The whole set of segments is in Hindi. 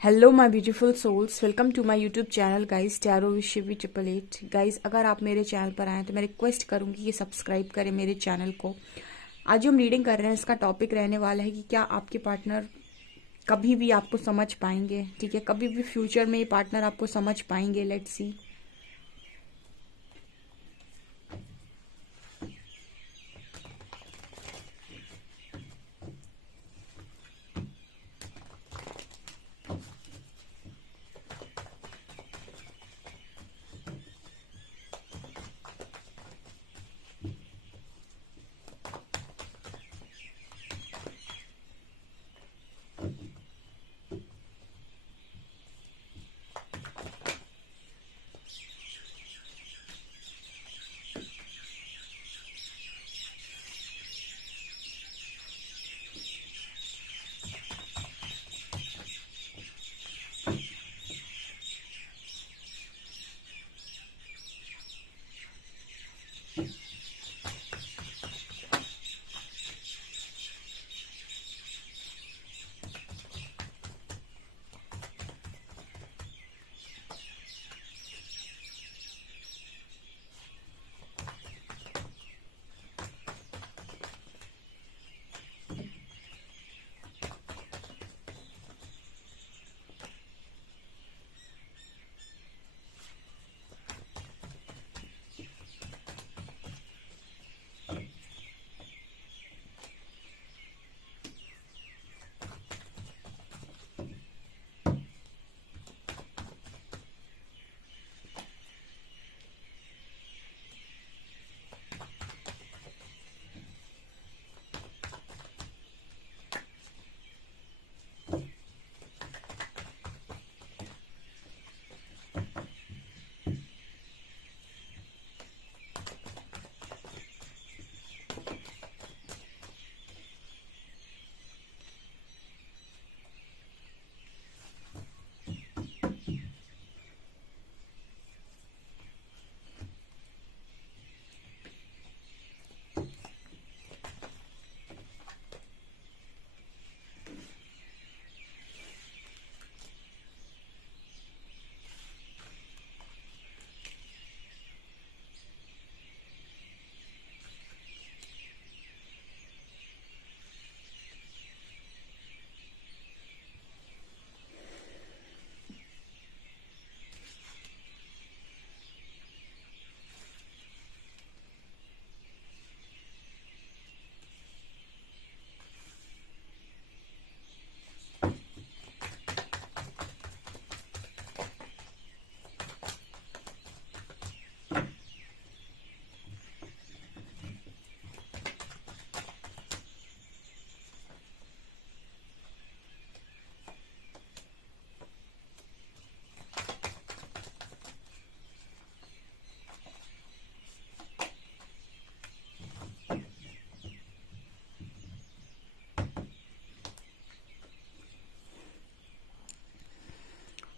Hello my beautiful souls, welcome to my YouTube channel guys, tarot with Shivi 888। Guys, अगर आप मेरे चैनल पर आए तो मैं रिक्वेस्ट करूंगी कि सब्सक्राइब करें मेरे चैनल को। आज जो हम रीडिंग कर रहे हैं इसका टॉपिक रहने वाला है कि क्या आपके पार्टनर कभी भी आपको समझ पाएंगे। ठीक है, कभी भी फ्यूचर में ये पार्टनर आपको समझ पाएंगे। Let's see.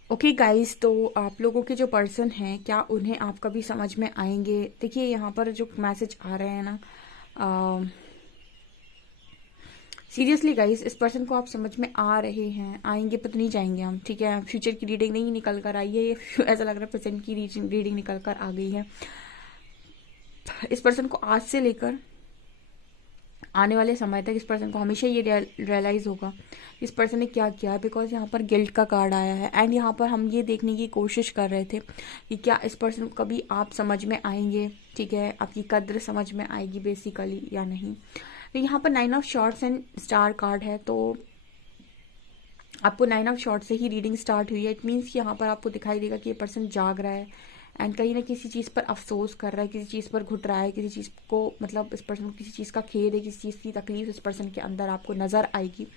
ओके गाइस, तो आप लोगों के जो पर्सन हैं क्या उन्हें आप कभी समझ में आएंगे। देखिए, यहाँ पर जो मैसेज आ रहे हैं ना, सीरियसली गाइस, इस पर्सन को आप समझ में आ रहे हैं। आएंगे पर तो नहीं जाएंगे हम। ठीक है, फ्यूचर की रीडिंग नहीं निकल कर आई है, ये ऐसा लग रहा है प्रेजेंट की रीडिंग निकल कर आ गई है। इस पर्सन को आज से लेकर आने वाले समय तक इस पर्सन को हमेशा ये रियलाइज होगा इस पर्सन ने क्या किया है, बिकॉज यहाँ पर गिल्ट का कार्ड आया है। एंड यहाँ पर हम ये देखने की कोशिश कर रहे थे कि क्या इस पर्सन को कभी आप समझ में आएंगे। ठीक है, आपकी कद्र समझ में आएगी बेसिकली या नहीं। तो यहाँ पर 9 of shorts and star card है, तो आपको 9 ऑफ शॉर्ट से ही रीडिंग स्टार्ट हुई है। इट मीन्स कि यहाँ पर आपको दिखाई देगा कि ये पर्सन जाग रहा है एंड कहीं ना किसी चीज़ पर अफसोस कर रहा है, किसी चीज़ पर घुट रहा है, किसी चीज़ को मतलब इस पर्सन को किसी चीज़ का खेद है, किसी चीज़ की तकलीफ इस पर्सन के अंदर आपको नजर आएगी।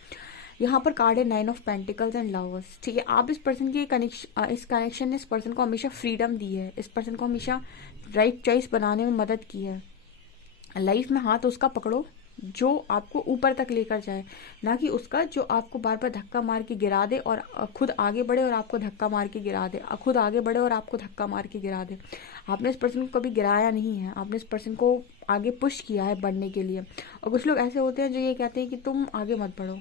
यहाँ पर कार्ड है 9 ऑफ पेंटिकल्स एंड लवर्स। ठीक है, आप इस पर्सन के इस कनेक्शन ने इस पर्सन को हमेशा फ्रीडम दी है, इस पर्सन को हमेशा राइट चॉइस बनाने में मदद की है। लाइफ में हाथ उसका पकड़ो जो आपको ऊपर तक लेकर जाए, ना कि उसका जो आपको बार बार धक्का मार के गिरा दे और खुद आगे बढ़े और आपको धक्का मार के गिरा दे, खुद आगे बढ़े और आपको धक्का मार के गिरा दे। आपने इस पर्सन को कभी गिराया नहीं है, आपने इस पर्सन को आगे पुश किया है बढ़ने के लिए। और कुछ लोग ऐसे होते हैं जो ये कहते हैं कि तुम आगे मत बढ़ो,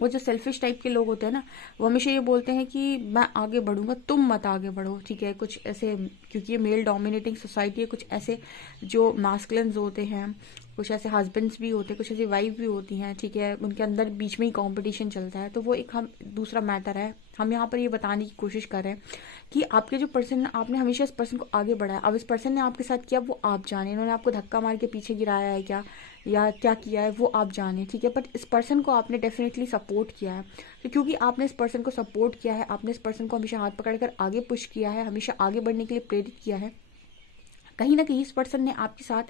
वो जो सेल्फिश टाइप के लोग होते हैं ना, वो हमेशा ये बोलते हैं कि मैं आगे बढ़ूंगा, तुम मत आगे बढ़ो, ठीक है। कुछ ऐसे, क्योंकि ये मेल डोमिनेटिंग सोसाइटी है, कुछ ऐसे जो मास्कुलिन्स होते हैं, कुछ ऐसे हस्बैंड्स भी होते हैं, कुछ ऐसी वाइफ भी होती हैं, ठीक है। उनके अंदर बीच में ही कंपटीशन चलता है, तो वो एक हम दूसरा मैटर है। हम यहाँ पर ये बताने की कोशिश कर रहे हैं कि आपके जो पर्सन, आपने हमेशा इस पर्सन को आगे बढ़ाया, अब इस पर्सन ने आपके साथ किया वो आप जाने, इन्होंने आपको धक्का मार के पीछे गिराया है क्या, या क्या किया है वो आप जाने, ठीक है। बट इस पर्सन को आपने डेफिनेटली सपोर्ट किया है, तो क्योंकि आपने इस पर्सन को सपोर्ट किया है, आपने इस पर्सन को हमेशा हाथ पकड़कर आगे पुश किया है, हमेशा आगे बढ़ने के लिए प्रेरित किया है, कहीं ना कहीं इस पर्सन ने आपके साथ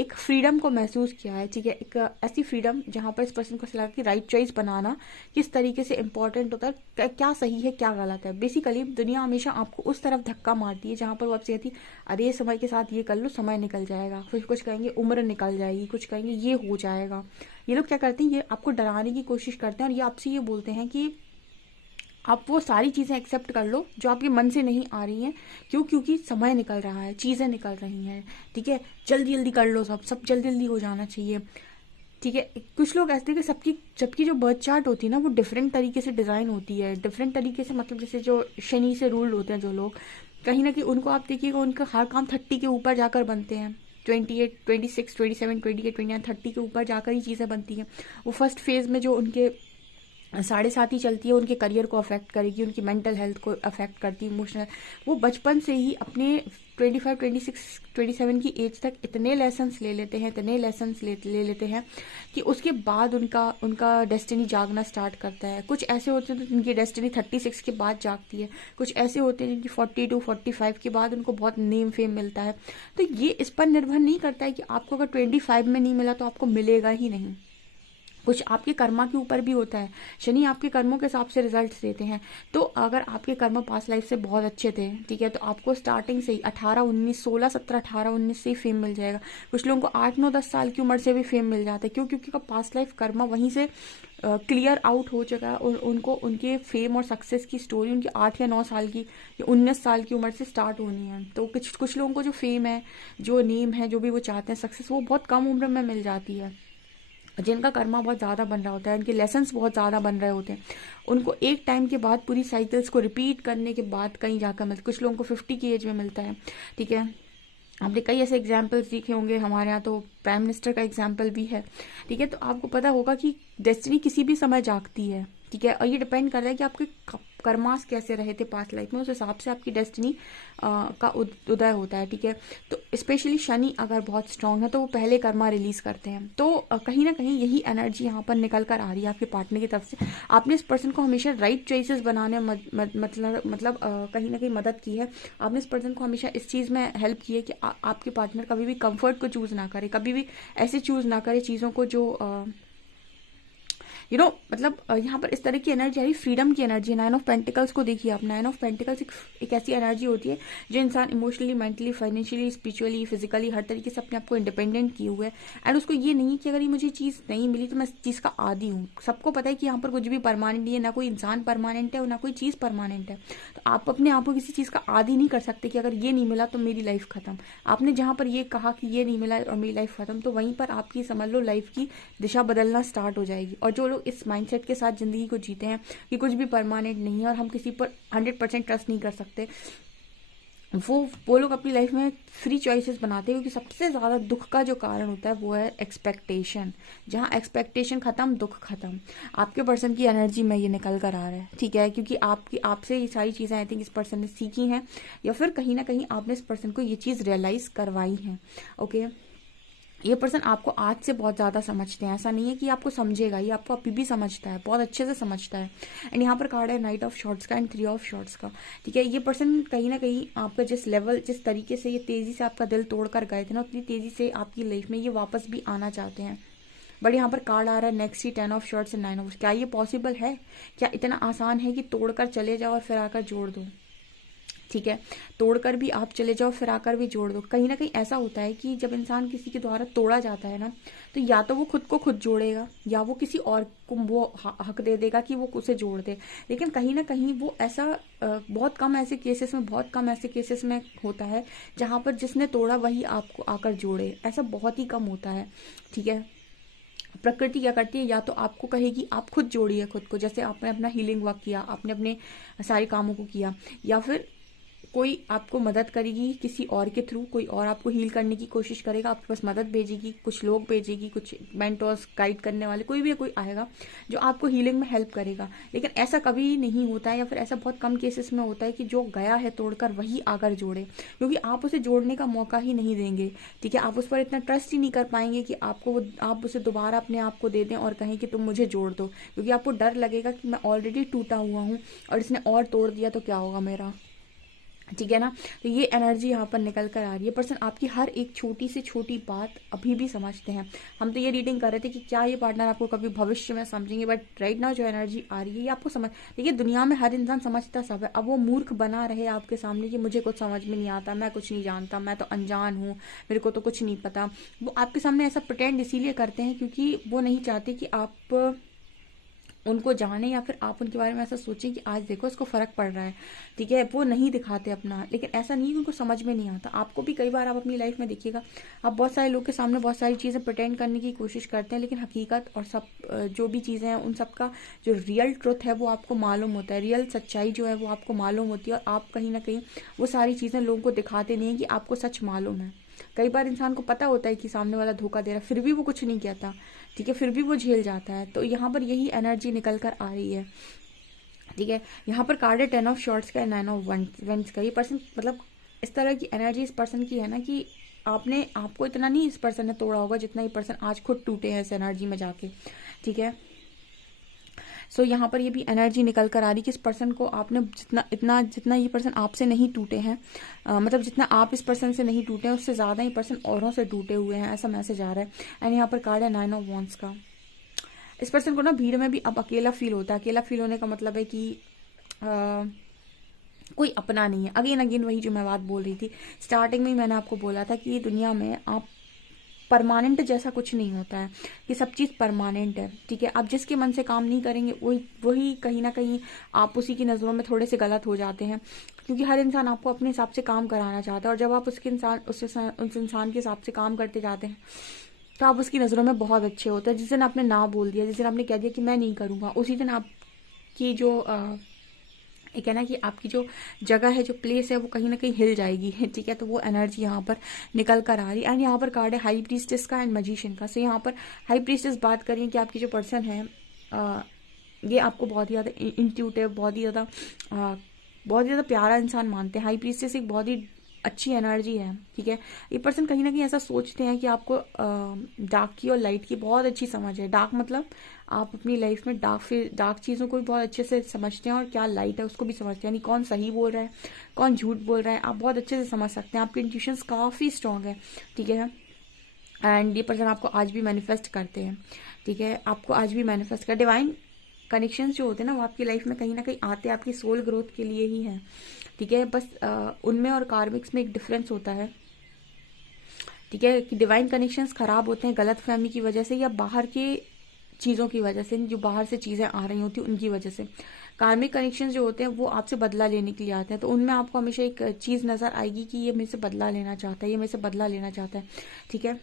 एक फ्रीडम को महसूस किया है, ठीक है। एक ऐसी फ्रीडम जहां पर इस पर्सन को लगा कि राइट चॉइस बनाना किस तरीके से इंपॉर्टेंट होता है, क्या सही है क्या गलत है। बेसिकली दुनिया हमेशा आपको उस तरफ धक्का मारती है जहां पर वो आपसे कहती अरे समय के साथ ये कर लो, समय निकल जाएगा, फिर कुछ कहेंगे उम्र निकल जाएगी, कुछ कहेंगे ये हो जाएगा। ये लोग क्या करते हैं, ये आपको डराने की कोशिश करते हैं और ये आपसे ये बोलते हैं कि आप वो सारी चीज़ें एक्सेप्ट कर लो जो आपके मन से नहीं आ रही हैं। क्यों? क्योंकि समय निकल रहा है, चीज़ें निकल रही हैं, ठीक है। जल्दी जल्दी कर लो, सब जल्दी जल्दी हो जाना चाहिए, ठीक है। कुछ लोग ऐसे कि सबकी जो बर्थ चार्ट होती है ना, वो डिफरेंट तरीके से डिज़ाइन होती है, डिफरेंट तरीके से, मतलब जैसे जो शनि से रूल्ड होते हैं जो लोग, कहीं ना कहीं उनको आप देखिएगा उनका हर काम 30 के ऊपर जाकर बनते हैं, 28, 26, 27, 28, 29, 30 के ऊपर जाकर ही चीज़ें बनती हैं। वो फर्स्ट फेज में जो उनके 7.5 ही चलती है, उनके करियर को अफेक्ट करेगी, उनकी मेंटल हेल्थ को अफेक्ट करती है, इमोशनल। वो बचपन से ही अपने 25, 26, 27 की एज तक इतने लेसन्स ले लेते हैं, इतने लेसन्स ले लेते हैं कि उसके बाद उनका डेस्टिनी जागना स्टार्ट करता है। कुछ ऐसे होते हैं जिनकी डेस्टिनी 36 के बाद जागती है, कुछ ऐसे होते हैं जिनकी 42, 45 के बाद उनको बहुत नेम फेम मिलता है। तो ये इस पर निर्भर नहीं करता है कि आपको अगर 25 में नहीं मिला तो आपको मिलेगा ही नहीं। कुछ आपके कर्मा के ऊपर भी होता है, शनि आपके कर्मों के हिसाब से रिजल्ट्स देते हैं। तो अगर आपके कर्म पास्ट लाइफ से बहुत अच्छे थे, ठीक है, तो आपको स्टार्टिंग से ही 18, 19, 16, 17, 18, 19 से ही फेम मिल जाएगा। कुछ लोगों को 8, 9, 10 साल की उम्र से भी फेम मिल जाता है। क्यों? क्योंकि पास्ट लाइफ कर्मा वहीं से क्लियर आउट हो चुका है और उनको उनके फेम और सक्सेस की स्टोरी उनकी 8 या 9 साल की या 19 साल की उम्र से स्टार्ट होनी है। तो कुछ लोगों को जो फेम है, जो नेम है, जो भी वो चाहते हैं, सक्सेस, वो बहुत कम उम्र में मिल जाती है। जिनका कर्मा बहुत ज़्यादा बन रहा होता है, उनके लेसन्स बहुत ज़्यादा बन रहे होते हैं, उनको एक टाइम के बाद पूरी साइकिल्स को रिपीट करने के बाद कहीं जाकर मिलता है। कुछ लोगों को 50 की एज में मिलता है, ठीक है। आपने कई ऐसे एग्जाम्पल्स देखे होंगे, हमारे यहाँ तो प्राइम मिनिस्टर का एग्जाम्पल भी है, ठीक है। तो आपको पता होगा कि डेस्टिनी किसी भी समय जागती है, ठीक है। और ये डिपेंड कर रहा है कि आपके कर्मास कैसे रहे थे पास्ट लाइफ में, उस हिसाब से आपकी डेस्टिनी का उदय होता है, ठीक है। तो स्पेशली शनि अगर बहुत स्ट्रांग है तो वो पहले कर्मा रिलीज करते हैं। तो कहीं ना कहीं यही एनर्जी यहाँ पर निकल कर आ रही है आपके पार्टनर की तरफ से। आपने इस पर्सन को हमेशा राइट चॉइसेस बनाने मतलब कहीं ना कहीं मदद की है। आपने इस पर्सन को हमेशा इस चीज़ में हेल्प की है कि आपके पार्टनर कभी भी कंफर्ट को चूज ना करे, कभी भी ऐसे चूज ना करे चीज़ों को जो मतलब यहाँ पर इस तरह की एनर्जी आ रही, फ्रीडम की एनर्जी। 9 ऑफ पेंटिकल्स को देखिए आप, 9 ऑफ पेंटिकल्स एक ऐसी एनर्जी होती है जो इंसान emotionally, mentally, financially, spiritually, physically हर तरीके से अपने आप को इंडिपेंडेंट किए हुए है। एंड उसको ये नहीं कि अगर ये मुझे चीज़ नहीं मिली तो मैं इस चीज़ का आदी हूँ। सबको पता है कि यहाँ पर कुछ भी परमानेंट नहीं है, ना कोई इंसान परमानेंट है और ना कोई चीज़ परमानेंट है। तो आप अपने आप को किसी चीज़ का आदी नहीं कर सकते कि अगर ये नहीं मिला तो मेरी लाइफ खत्म। आपने जहाँ पर ये कहा कि ये नहीं मिला और मेरी लाइफ खत्म, तो वहीं पर आपकी समझ लो लाइफ की दिशा बदलना स्टार्ट हो जाएगी। और जो लोग इस माइंडसेट के साथ जिंदगी को जीते हैं कि कुछ भी परमानेंट नहीं है और हम किसी पर 100% ट्रस्ट नहीं कर सकते, वो लोग अपनी लाइफ में फ्री चॉइसेस बनाते हैं। क्योंकि सबसे ज़्यादा दुख का जो कारण होता है वो है एक्सपेक्टेशन। जहाँ एक्सपेक्टेशन खत्म, दुख खत्म। आपके पर्सन की एनर्जी में ये निकल कर आ रहा है, ठीक है। क्योंकि आपसे ये सारी चीज़ें आई थिंक इस पर्सन ने सीखी हैं, या फिर कहीं ना कहीं आपने इस पर्सन को ये चीज़ रियलाइज करवाई है, ओके। ये पर्सन आपको आज से बहुत ज़्यादा समझते हैं, ऐसा नहीं है कि आपको समझेगा, ये आपको अभी भी समझता है, बहुत अच्छे से समझता है। एंड यहाँ पर कार्ड है नाइट ऑफ शॉर्ट्स का एंड 3 ऑफ शॉर्ट्स का, ठीक है। ये पर्सन कहीं ना कहीं आपका जिस तरीके से ये तेज़ी से आपका दिल तोड़ कर गए थे ना, उतनी तेज़ी से आपकी लाइफ में ये वापस भी आना चाहते हैं। बट यहाँ पर कार्ड आ रहा है next he 10 of shorts and 9 of. क्या ये पॉसिबल है? क्या इतना आसान है कि तोड़कर चले जाओ और फिर आकर जोड़ दो? ठीक है, तोड़कर भी आप चले जाओ, फिर आकर भी जोड़ दो। कहीं ना कहीं ऐसा होता है कि जब इंसान किसी के द्वारा तोड़ा जाता है ना, तो या तो वो खुद को खुद जोड़ेगा या वो किसी और को वो हक दे देगा कि वो उसे जोड़ दे। लेकिन कहीं ना कहीं वो ऐसा बहुत कम ऐसे केसेस में होता है जहाँ पर जिसने तोड़ा वही आपको आकर जोड़े। ऐसा बहुत ही कम होता है, ठीक है। प्रकृति क्या करती है, या तो आपको कहेगी आप खुद जोड़िए खुद को, जैसे आपने अपना हीलिंग वर्क किया, आपने अपने सारे कामों को किया, या फिर कोई आपको मदद करेगी किसी और के थ्रू, कोई और आपको हील करने की कोशिश करेगा, आपके पास मदद भेजेगी, कुछ लोग भेजेगी, कुछ मेंटर्स, गाइड करने वाले, कोई भी कोई आएगा जो आपको हीलिंग में हेल्प करेगा। लेकिन ऐसा कभी नहीं होता है, या फिर ऐसा बहुत कम केसेस में होता है कि जो गया है तोड़कर वही आकर जोड़े, क्योंकि आप उसे जोड़ने का मौका ही नहीं देंगे। ठीक है, आप उस पर इतना ट्रस्ट ही नहीं कर पाएंगे कि आप उसे दोबारा अपने आप को दे दें और कहें कि तुम मुझे जोड़ दो, क्योंकि आपको डर लगेगा कि मैं ऑलरेडी टूटा हुआ हूँ और इसने और तोड़ दिया तो क्या होगा मेरा। ठीक है ना, तो ये एनर्जी यहाँ पर निकल कर आ रही है। पर्सन आपकी हर एक छोटी से छोटी बात अभी भी समझते हैं। हम तो ये रीडिंग कर रहे थे कि क्या ये पार्टनर आपको कभी भविष्य में समझेंगे, बट राइट नाउ जो एनर्जी आ रही है ये आपको समझ, देखिए दुनिया में हर इंसान समझता सब है। अब वो मूर्ख बना रहे आपके सामने कि मुझे कुछ समझ में नहीं आता, मैं कुछ नहीं जानता, मैं तो अनजान हूँ, मेरे को तो कुछ नहीं पता, वो आपके सामने ऐसा प्रिटेंड इसीलिए करते हैं क्योंकि वो नहीं चाहते कि आप उनको जाने या फिर आप उनके बारे में ऐसा सोचें कि आज देखो इसको फर्क पड़ रहा है। ठीक है, वो नहीं दिखाते अपना, लेकिन ऐसा नहीं कि उनको समझ में नहीं आता। आपको भी कई बार आप अपनी लाइफ में देखिएगा, आप बहुत सारे लोग के सामने बहुत सारी चीज़ें प्रिटेंड करने की कोशिश करते हैं, लेकिन हकीकत और सब जो भी चीज़ें हैं उन सब का जो रियल ट्रुथ है वो आपको मालूम होता है, रियल सच्चाई जो है वो आपको मालूम होती है, और आप कहीं ना कहीं वो सारी चीज़ें लोगों को दिखाते नहीं है कि आपको सच मालूम है। कई बार इंसान को पता होता है कि सामने वाला धोखा दे रहा है, फिर भी वो कुछ नहीं कहता। ठीक है, फिर भी वो झेल जाता है। तो यहाँ पर यही एनर्जी निकल कर आ रही है। ठीक है, यहाँ पर कार्ड है 10 ऑफ शॉर्ट्स का, 9 ऑफ वंस का। ये पर्सन मतलब इस तरह की एनर्जी इस पर्सन की है ना कि आपको इतना नहीं इस पर्सन ने तोड़ा होगा जितना ये पर्सन आज खुद टूटे हैं इस एनर्जी में जाके। ठीक है, सो यहाँ पर ये भी एनर्जी निकल कर आ रही कि इस पर्सन को आपने जितना ये पर्सन आपसे नहीं टूटे हैं, मतलब जितना आप इस पर्सन से नहीं टूटे हैं उससे ज़्यादा ये पर्सन औरों से टूटे हुए हैं, ऐसा मैसेज आ रहा है। एंड यहाँ पर कार्ड है 9 ऑफ वॉन्ड्स का। इस पर्सन को ना भीड़ में भी अब अकेला फील होता है। अकेला फील होने का मतलब है कि कोई अपना नहीं है। अगेन अगेन वही जो मैं बात बोल रही थी स्टार्टिंग में ही, मैंने आपको बोला था कि ये दुनिया में आप परमानेंट जैसा कुछ नहीं होता है, ये सब चीज़ परमानेंट है। ठीक है, आप जिसके मन से काम नहीं करेंगे वही कहीं ना कहीं आप उसी की नज़रों में थोड़े से गलत हो जाते हैं, क्योंकि हर इंसान आपको अपने हिसाब से काम कराना चाहता है, और जब आप उस इंसान के हिसाब से काम करते जाते हैं तो आप उसकी नज़रों में बहुत अच्छे होते हैं। जिस दिन आपने ना बोल दिया, जिस दिन आपने कह दिया कि मैं नहीं करूँगा, उसी दिन आपकी जो एक है ना कि आपकी जो जगह है, जो प्लेस है, वो कहीं ना कहीं हिल जाएगी। ठीक है, तो वो एनर्जी यहाँ पर निकल कर आ रही है। एंड यहाँ पर कार्ड है हाई प्रीस्टेस का एंड मैजिशियन का। सो यहाँ पर हाई प्रीस्टेस बात करें कि आपकी जो पर्सन है ये आपको बहुत ही ज़्यादा इंट्यूटिव, बहुत ही ज़्यादा प्यारा इंसान मानते हैं। हाई प्रीस्टेस एक बहुत ही अच्छी एनर्जी है। ठीक है, ये पर्सन कहीं ना कहीं ऐसा सोचते हैं कि आपको डार्क की और लाइट की बहुत अच्छी समझ है। डार्क मतलब आप अपनी लाइफ में डार्क चीज़ों को भी बहुत अच्छे से समझते हैं, और क्या लाइट है उसको भी समझते हैं, यानी कौन सही बोल रहा है कौन झूठ बोल रहा है, आप बहुत अच्छे से समझ सकते हैं। आपके इंट्यूशंस काफ़ी स्ट्रॉन्ग है। ठीक है, एंड ये पर्सन आपको आज भी मैनिफेस्ट करते हैं। ठीक है, आपको आज भी मैनिफेस्ट कर डिवाइन कनेक्शंस जो होते हैं ना वो आपकी लाइफ में कहीं ना कहीं आते हैं आपकी सोल ग्रोथ के लिए ही हैं। ठीक है, बस उनमें और कार्मिक्स में एक डिफरेंस होता है। ठीक है, कि डिवाइन कनेक्शंस खराब होते हैं गलत फहमी की वजह से या बाहर के चीज़ों की वजह से, जो बाहर से चीज़ें आ रही होती हैं उनकी वजह से। कार्मिक कनेक्शंस जो होते हैं वो आपसे बदला लेने के लिए आते हैं, तो उनमें आपको हमेशा एक चीज़ नज़र आएगी कि ये मेरे से बदला लेना चाहता है, ये मेरे से बदला लेना चाहता है। ठीक है,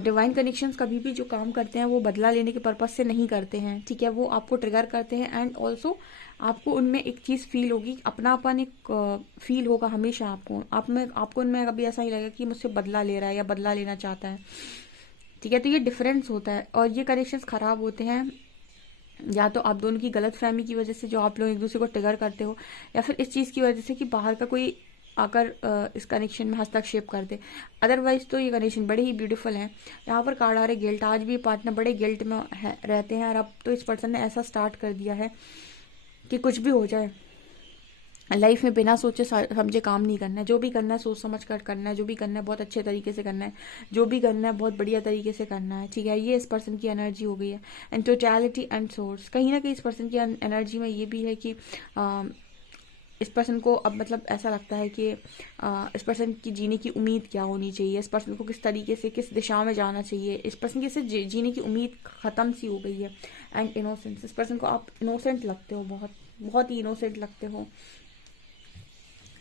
डिवाइन कनेक्शंस कभी भी जो काम करते हैं वो बदला लेने के पर्पज से नहीं करते हैं। ठीक है, वो आपको ट्रिगर करते हैं, एंड ऑल्सो आपको उनमें एक चीज़ फील होगी, अपनापन एक फील होगा हमेशा आपको उनमें कभी ऐसा ही लगेगा कि मुझसे बदला ले रहा है या बदला लेना चाहता है। ठीक है, तो ये डिफरेंस होता है, और ये कनेक्शंस खराब होते हैं या तो आप दोनों की गलत फहमी की वजह से जो आप लोग एक दूसरे को ट्रिगर करते हो, या फिर इस चीज़ की वजह से कि बाहर का कोई आकर इस कनेक्शन में हस्तक्षेप कर दे। अदरवाइज तो ये कनेक्शन बड़े ही ब्यूटीफुल हैं। यहाँ पर कार्ड आ रहे गिल्ट। आज भी पार्टनर बड़े गिल्ट में रहते हैं, और अब तो इस पर्सन ने ऐसा स्टार्ट कर दिया है कि कुछ भी हो जाए लाइफ में बिना सोचे समझे काम नहीं करना है। जो भी करना है सोच समझ कर करना है, जो भी करना है बहुत अच्छे तरीके से करना है, जो भी करना है बहुत बढ़िया तरीके से करना है। ठीक है, ये इस पर्सन की एनर्जी हो गई है। एंड टोटलिटी एंड सोर्स, कहीं ना कहीं इस पर्सन की एनर्जी में ये भी है कि इस पर्सन को अब मतलब ऐसा लगता है कि इस पर्सन की जीने की उम्मीद क्या होनी चाहिए, इस पर्सन को किस तरीके से किस दिशा में जाना चाहिए, इस पर्सन की सिर्फ जीने की उम्मीद ख़त्म सी हो गई है। एंड इनोसेंस, इस पर्सन को आप इनोसेंट लगते हो, बहुत बहुत ही इनोसेंट लगते हो।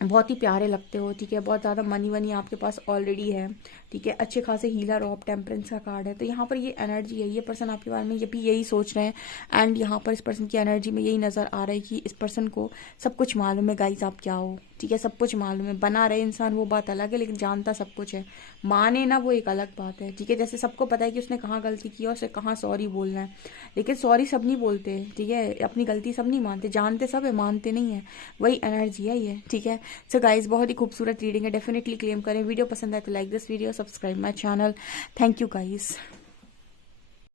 बहुत ही प्यारे लगते हो, ठीक है, बहुत ज़्यादा मनी वनी आपके पास ऑलरेडी है, ठीक है, अच्छे खासे हीलर हो आप, टेम्परेंस का कार्ड है। तो यहाँ पर ये एनर्जी है, ये पर्सन आपके बारे में ये भी यही सोच रहे हैं। एंड यहाँ पर इस पर्सन की एनर्जी में यही नज़र आ रहा है कि इस पर्सन को सब कुछ मालूम है गाइस आप क्या हो, ठीक है, सब कुछ मालूम है। बना रहे इंसान वो बात अलग है, लेकिन जानता सब कुछ है, माने ना वो एक अलग बात है, ठीक है। जैसे सबको पता है कि उसने कहाँ गलती की है, उसे कहाँ सॉरी बोलना है, लेकिन सॉरी सब नहीं बोलते, ठीक है, अपनी गलती सब नहीं मानते, जानते सब है, मानते नहीं है। वही एनर्जी है ये, ठीक है। सो गाइज बहुत ही खूबसूरत रीडिंग है, डेफिनेटली क्लेम करें। वीडियो पसंद आए तो like this video, subscribe my channel. Thank you guys.